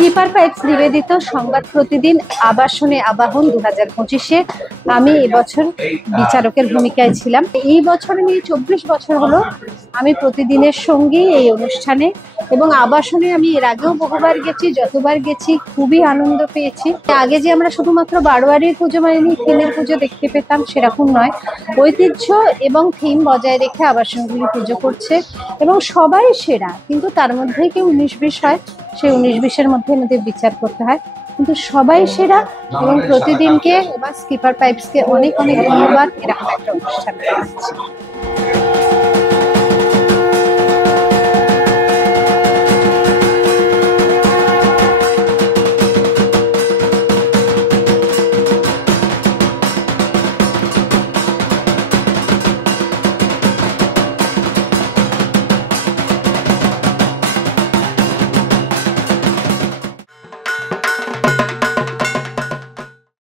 Skipper pipes নিবেদিত সংবাদ প্রতিদিন আবাসনে আবাহন 2025-এ আমি এবছর বিচারকের ভূমিকায় ছিলাম। এই বছর নিয়ে 24 বছর হলো আমি প্রতিদিনের সঙ্গী এই অনুষ্ঠানে, এবং আবাসনে আমি এর আগেও বহুবার গেছি, যতবার গেছি খুবই আনন্দ পেয়েছি। আগে যে আমরা শুধুমাত্র বারোয়ারির পুজো মানে থিমের পুজো দেখতে পেতাম সেরকম নয়, ঐতিহ্য এবং থিম বজায় রেখে আবাসনগুলি পুজো করছে এবং সবাই সেরা, কিন্তু তার মধ্যে কেউ 19-20 হয়, সেই 19-20-এর মধ্যে আমাদের বিচার করতে হয়, কিন্তু সবাই সেরা। এবং প্রতিদিনকে এবং স্কিপার পাইপসকে অনেক অনেক ধন্যবাদ এরকম একটা অনুষ্ঠান।